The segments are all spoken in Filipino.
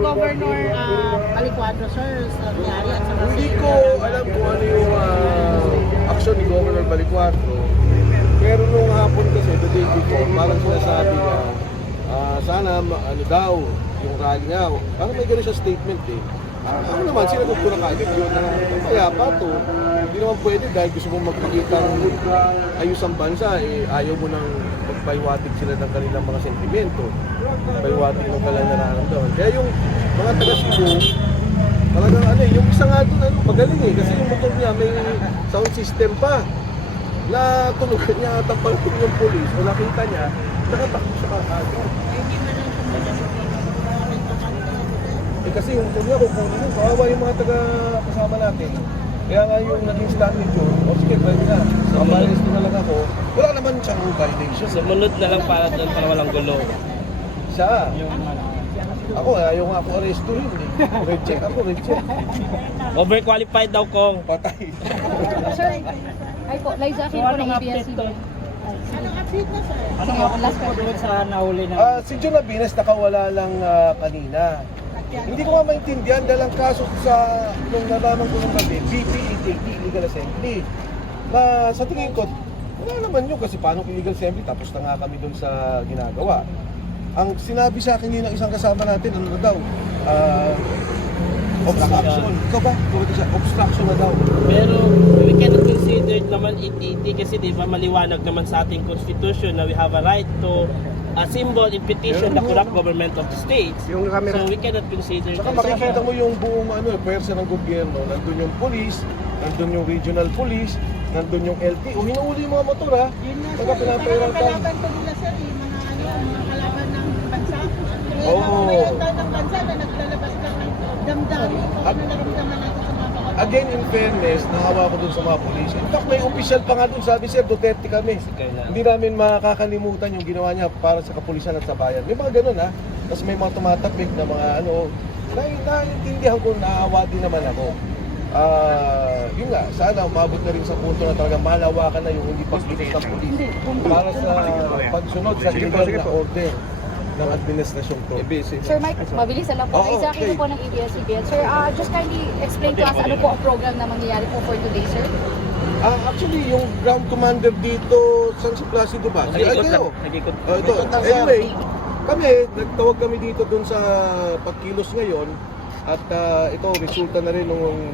Governor Balicuadro, sir, sa nangyari at sa Hindi ko alam kung ano yung action ni Governor Balicuadro. Pero nung hapon kasi, the day before, parang sinasabi niya, sana ano daw, yung rally niya, parang may ganun siya statement eh. Ako naman, sinagot ko na kagad yun na kaya pa to, hindi naman pwede dahil gusto mong magpakita ng ayos ang bansa, eh ayaw mo nang magpaiwatig sila ng kanilang mga sentimento, magpaiwatig ng kanilang nararamdaman. Kaya yung mga taga-Cebu, talagang ano yung isa nga doon, magaling eh, kasi yung motor niya may sound system pa. Na tulugan niya at ang pagting yung polis o nakita niya, nakatakbo siya kagad. Eh kasi yung motor niya, kukunin yun, kawawa yung mga taga-kasama natin. Kaya nga yung naging stand ni Joe, o sige, drive na. Mamalis na lang ako. Wala naman siyang violation. Sumunod na lang para doon para walang gulo. Siya. Ako, ayaw nga ako arestuhin eh. Red check ako, red check. Overqualified daw kong. Patay. Sir, ay po, Liza Akin po ng ABS-CBN. Anong update na, sir? Sige, last question. Sa nahuli na. Si John Abinas nakawala lang kanina. Hindi ko nga maintindihan dahil ang kaso sa nung nalaman ko ng gabi, BPEJT, Illegal Assembly. Na sa tingin ko, wala naman yun kasi paano illegal assembly tapos na nga kami doon sa ginagawa. Ang sinabi sa akin yun ng isang kasama natin, ano na daw? Obstruction. Ikaw ba? Obstruction na daw. Pero we cannot consider naman ETT kasi di ba maliwanag naman sa ating constitution na we have a right to a symbol in petition the corrupt government of the states. Yung camera. So we cannot consider Saka makikita mo yung buong pwersa ng gobyerno. Nandun yung police, nandun yung regional police, nandun yung LTO. Hinuuli yung mga motor ha. Yun nga, Saka sir. pinapairan Parang kalaban ko nila, sir, mga kalaban ng bansa. Oo. Mayroon tayo ng bansa na naglalabas lang ng damdamin. Kung ano naramdaman natin sa mga bawat. Again, in fairness, nahawa ko dun sa mga police. In fact, may official pa nga dun, sabi sir, Duterte kami. Hindi namin makakalimutan yung ginawa niya para sa kapulisan at sa bayan. May mga ganun ha. Tapos may mga tumatapik na mga naiintindihan ko, nahawa din naman ako. Yun nga, sana umabot na rin sa punto na talagang malawakan na yung hindi pagkilos ng police para sa pagsunod sa legal na order ng administrasyong to. Sir Mike, mabilis na lang po. Oo, Liza Akin okay. po ng ABS-CBN. Sir, just kindly explain to us ano po ang program na mangyayari po for today, sir? Actually, yung ground commander dito, San Placido ba? Si Aguio. Nag-ikot. Ito. Anyway, nagtawag kami dito dun sa pagkilos ngayon at ito, resulta na rin nung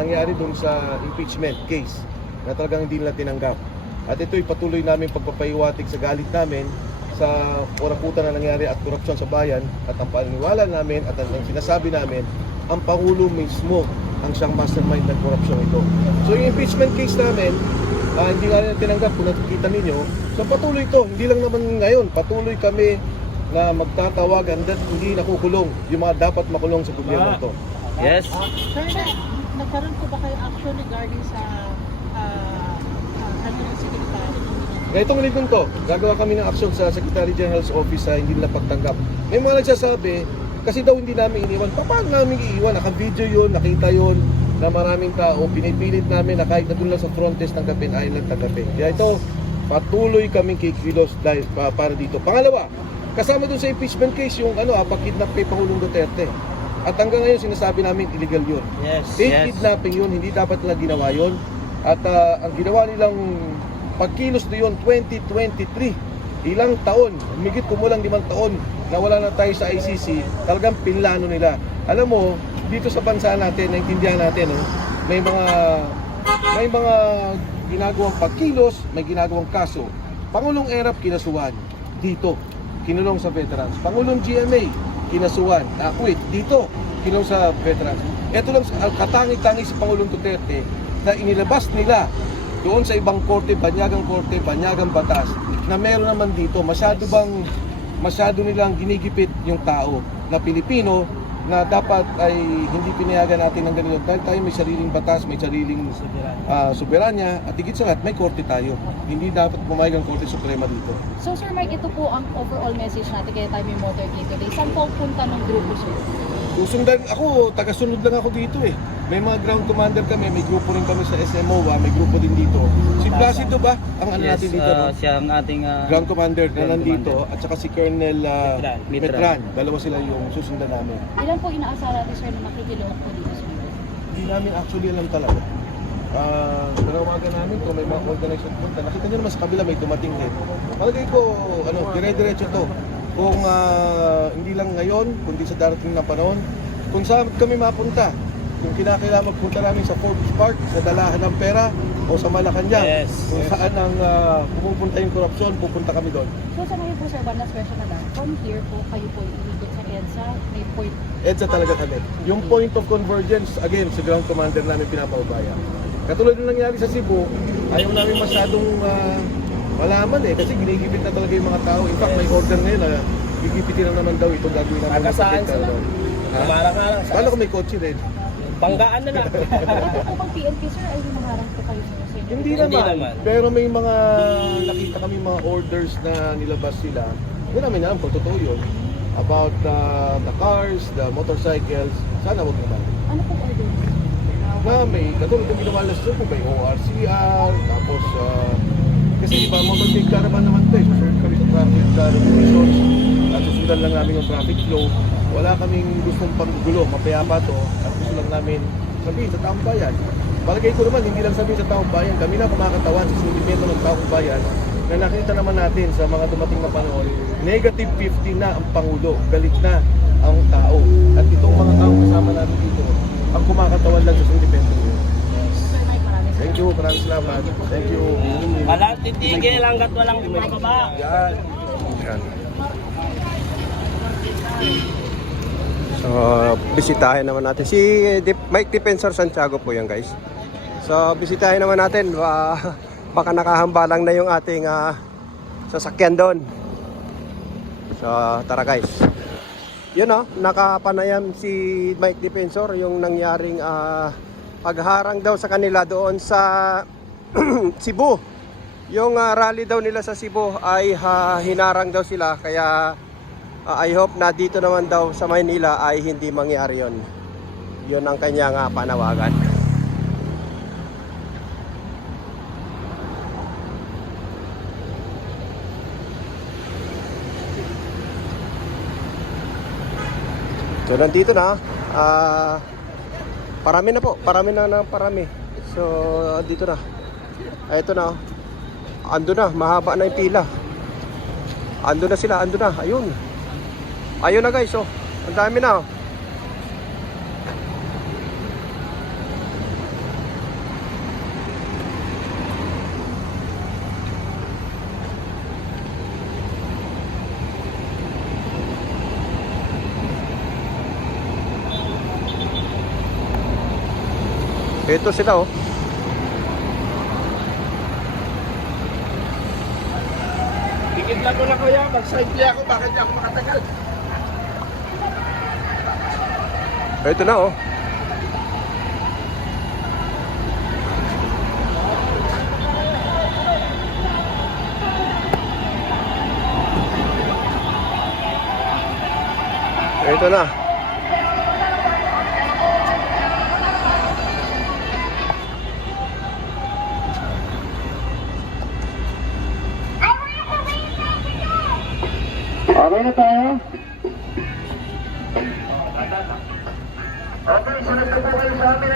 nangyari dun sa impeachment case na talagang hindi nila tinanggap. At ito'y patuloy namin pagpapaiwatig sa galit namin sa koraputan na nangyari at korupsyon sa bayan at ang paniniwala namin at ang sinasabi namin, ang Pangulo mismo ang siyang mastermind ng korupsyon ito. So yung impeachment case namin, hindi nga rin tinanggap kung nakikita ninyo. So patuloy ito, hindi lang naman ngayon, patuloy kami na magtatawag hanggang hindi nakukulong yung mga dapat makulong sa gobyerno ito. Yes. Sir, nagkaroon po ba kayo action regarding sa ano yung secretary? Itong linggo to, gagawa kami ng aksyon sa Secretary General's Office sa hindi nila pagtanggap. May mga nagsasabi, kasi daw hindi namin iniwan. Paano namin iiwan? Naka-video yun, nakita yun, na maraming tao, pinipilit namin na kahit na doon lang sa front desk ng Gapin, ay nagtanggapin. Kaya ito, patuloy kaming kikilos dahil para dito. Pangalawa, kasama doon sa impeachment case yung pag-kidnap kay Pangulong Duterte. At hanggang ngayon sinasabi namin illegal yun. Yes. Kidnapping yun, hindi dapat nila ginawa yun. At ang ginawa nilang pagkilos na yun, 2023, ilang taon, humigit kumulang 5 taon, nawala na tayo sa ICC, talagang pinlano nila. Alam mo, dito sa bansa natin, naintindihan natin, may mga ginagawang pagkilos, may ginagawang kaso. Pangulong Erap kinasuhan, dito, kinulong sa veterans. Pangulong GMA, kinasuhan, quit, dito, kinulong sa veterans. Ito lang, katangi-tangi sa Pangulong Duterte, na inilabas nila doon sa ibang korte, banyagang batas, na meron naman dito, masyado nilang ginigipit yung tao na Pilipino na dapat ay hindi pinayagan natin ng ganito dahil tayo may sariling batas, may sariling soberanya at higit sa lahat may korte tayo. Hindi dapat pumayag ang Korte Suprema dito. So Sir Mike, ito po ang overall message natin kaya tayo may motorcade today. Saan po punta ng grupo, sir? Susundan ako, taga-sunod lang ako dito eh. May mga ground commander kami, may grupo rin kami sa SMOA, may grupo din dito. Si Placido ba ang ano natin dito? No? Siya ang ating Ground commander na ground nandito at saka si Colonel Mitran. Mitran. Dalawa sila yung susundan namin. Ilan po inaasahan natin, sir, na makikilahok po dito, sir? Hindi namin actually alam talaga. Nanawagan namin kung may mga organization punta. Nakita nyo naman sa kabila may dumating din. Palagay ko, dire-diretso to. Kung hindi lang ngayon, kundi sa darating na panahon, kung saan kami mapunta. Kung kinakailangan magpunta namin sa Forbes Park, sa Dalahan ng Pera, o sa Malacanang, Yes. kung saan ang pumupunta yung korupsyon, pupunta kami doon. So sa ngayon po, sir, one last question na lang. From here po, kayo po iikot sa EDSA, may point. EDSA talaga kami. Yung point of convergence, again, sa ground commander namin pinapaubaya. Katulad ng nangyari sa Cebu, ayaw namin masyadong malaman kasi ginigipit na talaga yung mga tao. In fact, may order ngayon na gigipitin na naman daw ito gagawin namin. Taga-saan sila? Marang-arang. Paano kung may kotse din? Banggaan na lang. Ito po pag PNP, sir, ay humaharang po kayo sa inyo. Hindi Hindi naman. naman. Pero may mga nakita kami mga orders na nilabas sila. Hindi namin alam kung totoo yun. About the cars, the motorcycles. Sana wag naman. Ano po order? Na may katulad yung ginawa last year, may ORCR, tapos kasi di ba motorcycle caravan naman ito susunod kami sa traffic regulations at susundan lang namin yung traffic flow. Wala kaming gustong panggulo, mapayapa to at gusto lang namin sabihin sa taong bayan. Palagay ko naman, hindi lang sabihin sa taong bayan, kami na kumakatawan sa sentimiento ng taong bayan na nakita naman natin sa mga dumating na panahon, negative 50 na ang Pangulo, galit na ang tao. At itong mga taong kasama namin dito, ang kumakatawan lang sa sentimiento nyo. Sir Mike, maraming Thank you, maraming salamat. Thank you. Walang titigil hanggat walang bumababa. Yan. Yan. So, bisitahin naman natin. Si Mike Defensor Santiago po yan, guys. So, bisitahin naman natin. Baka nakahambalang na yung ating sasakyan doon. So, tara guys. Yun nakapanayam si Mike Defensor yung nangyaring pagharang daw sa kanila doon sa Cebu. Yung rally daw nila sa Cebu ay hinarang daw sila, kaya I hope na dito naman daw sa Maynila ay hindi mangyari yon. Yun ang kanyang panawagan. So nandito na, parami na po, parami na ng parami. So dito na, ito na, ando na, mahaba na yung pila. Ando na sila, ando na, ayun. Ayun na guys, ang dami na. Ito sila Tigil lang ko na kuya, mag-side ako, bakit ako makatagal? Ito na Ito na. Okay na tayo? Okay, sunod na po kayo sa amin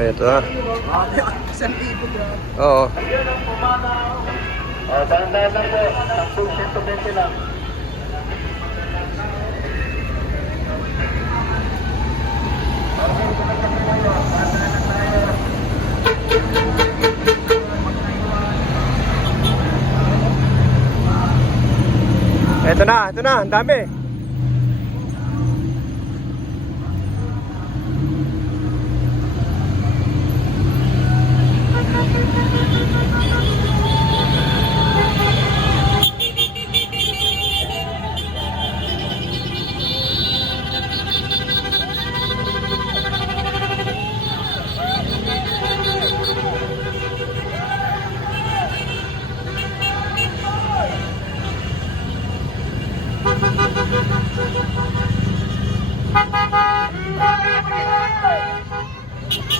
Ito na. Oo. Dahan-dahan lang po. 120 lang. Ito na, ang dami.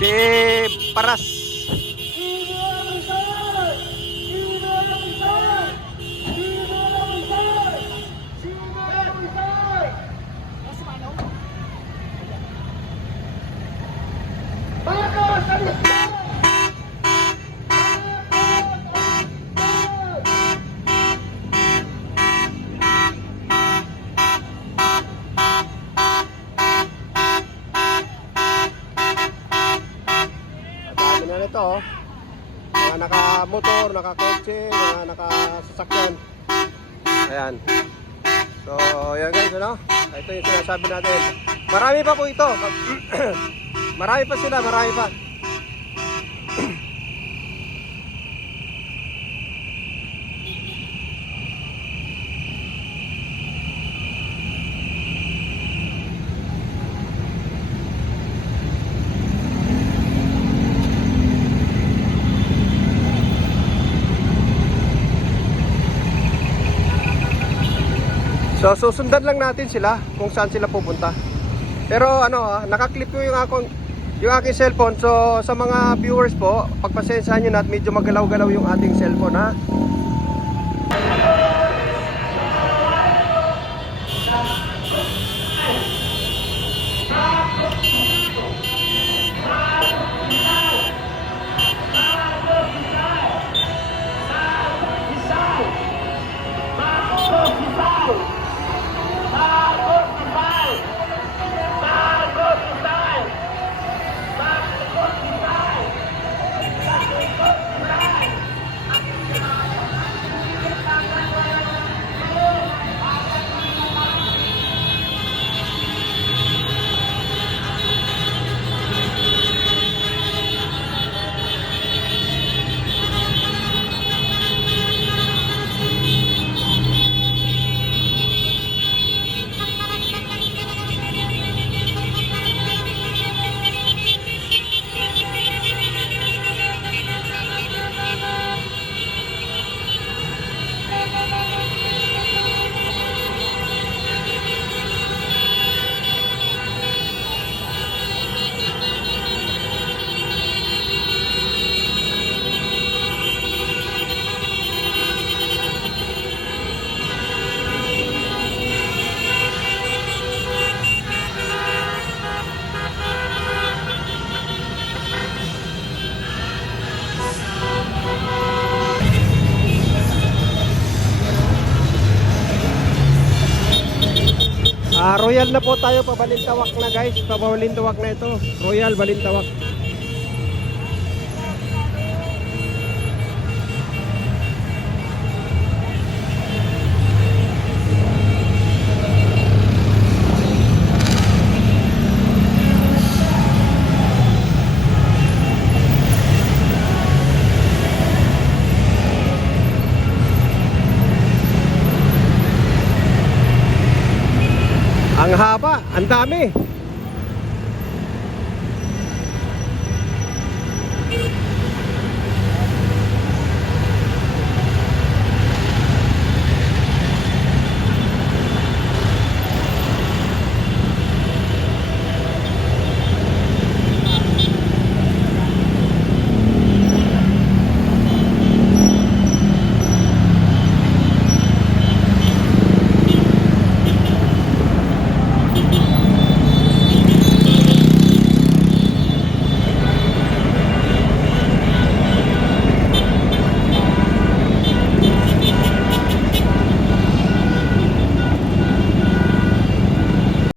Si Paras. Dami na nito, oh. Mga naka-motor, naka-kotse, mga naka-sasakyan. Ayan. So, ayan guys, ano? Ito yung sinasabi natin. Marami pa po ito. Marami pa sila, marami pa. So susundan lang natin sila kung saan sila pupunta. Pero ano naka-clip ko yung aking cellphone. So sa mga viewers po, pagpasensyahan niyo na at medyo magalaw-galaw yung ating cellphone ha. Royal na po tayo, pabalintawak na guys. Pabalintawak na ito. Royal Balintawak. Ang haba, ang dami.